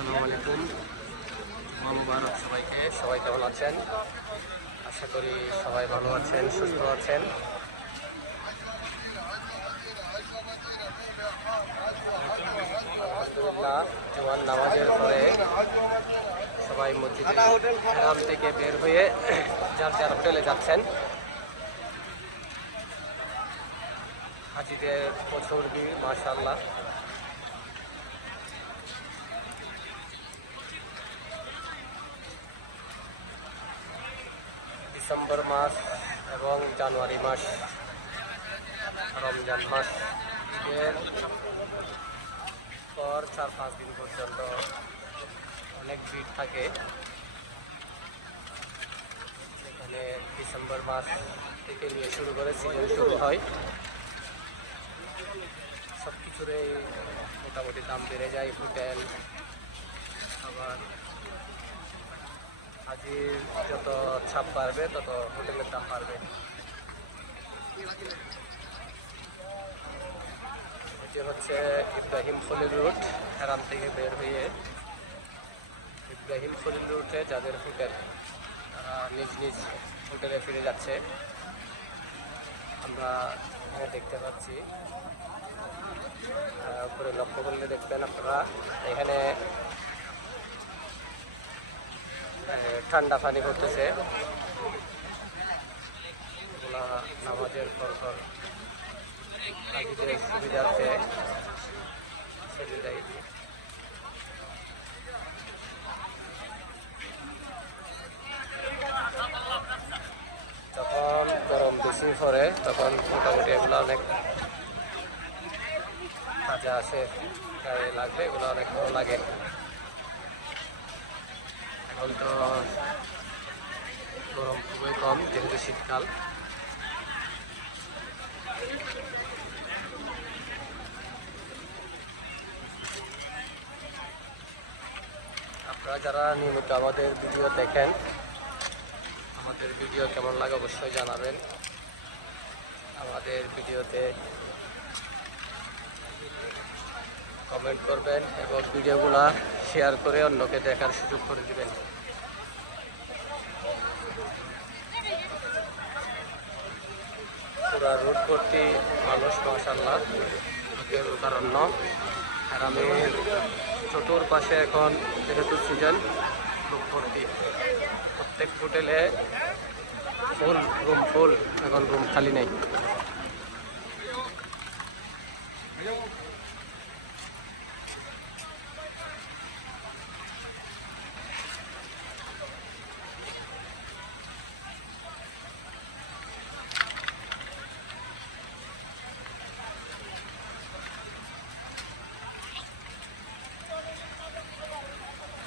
আসসালামু আলাইকুম। মুবারক সবাইকে, সবাই কেমন আছেন? আশা করি সবাই ভালো আছেন, সুস্থ আছেন। আলহামদুলিল্লাহ নামাজের পরে সবাই মসজিদে গ্রাম থেকে বের হয়ে যার যার হোটেলে যাচ্ছেন। হাজিদের প্রচুর ভিড় মাশাল্লাহ ডিসেম্বর মাস এবং জানুয়ারি মাস, রমজান মাস। ঈদের পর চার পাঁচ দিন পর্যন্ত অনেক ভিড় থাকে। এখানে ডিসেম্বর মাস থেকে নিয়ে শুরু করে সিজন শুরু হয়। সব কিছুরই মোটামুটি দাম বেড়ে যায় হোটেল আবার হাজির যত ছাপ বাড়বে, তত হোটেলের দাম বাড়বে। এটি হচ্ছে ইব্রাহিম খলিল রুট, হেরাম থেকে বের হয়ে ইব্রাহিম খলিল রুটে যাদের হোটেল, তারা নিজ নিজ হোটেলে ফিরে যাচ্ছে। আমরা দেখতে পাচ্ছি। উপরে লক্ষ্য করলে দেখবেন আপনারা এখানে ঠান্ডা পানি পড়তেছে নামাজের পর পর সুবিধার্থে সেটি দেয়। যখন গরম বেশি পড়ে, তখন মোটামুটি এগুলো অনেক আসে গায়ে লাগবে, এগুলো অনেক ভালো লাগে। এখন তো কম, যেহেতু শীতকাল। আপনারা যারা নিয়মিত আমাদের ভিডিও দেখেন, আমাদের ভিডিও কেমন লাগে অবশ্যই জানাবেন। আমাদের ভিডিওতে কমেন্ট করবেন এবং ভিডিওগুলা শেয়ার করে অন্যকে দেখার সুযোগ করে দিবেন। পুরা রোড ভর্তি মানুষ মাসাল্লাহ লোকের উদাহরণ্য আর আমি চতুর্পাশে এখন, যেহেতু সিজন লোক ভর্তি প্রত্যেক হোটেলে ফুল রুম ফুল এখন রুম খালি নেই।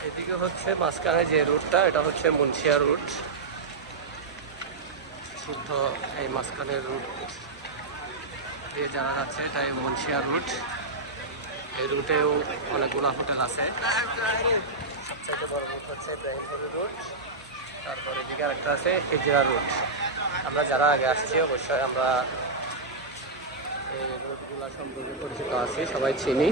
এদিকে হচ্ছে মাঝখানে যে রুটটা, এটা হচ্ছে মুন্সিয়া রুট। শুদ্ধ এই মাঝখানের রুট দিয়ে যারা যাচ্ছে, এটাই মুন্সিয়া রুট। এই রুটেও অনেকগুলো হোটেল আছে। সবচেয়ে বড় রুট হচ্ছে ইব্রাহিমপুরি রুট। তারপর এদিকে আরেকটা আছে হিজরা রুট। আমরা যারা আগে আসছি, অবশ্যই আমরা এই রুটগুলো সম্পর্কে পরিচিত আছি, সবাই চিনি।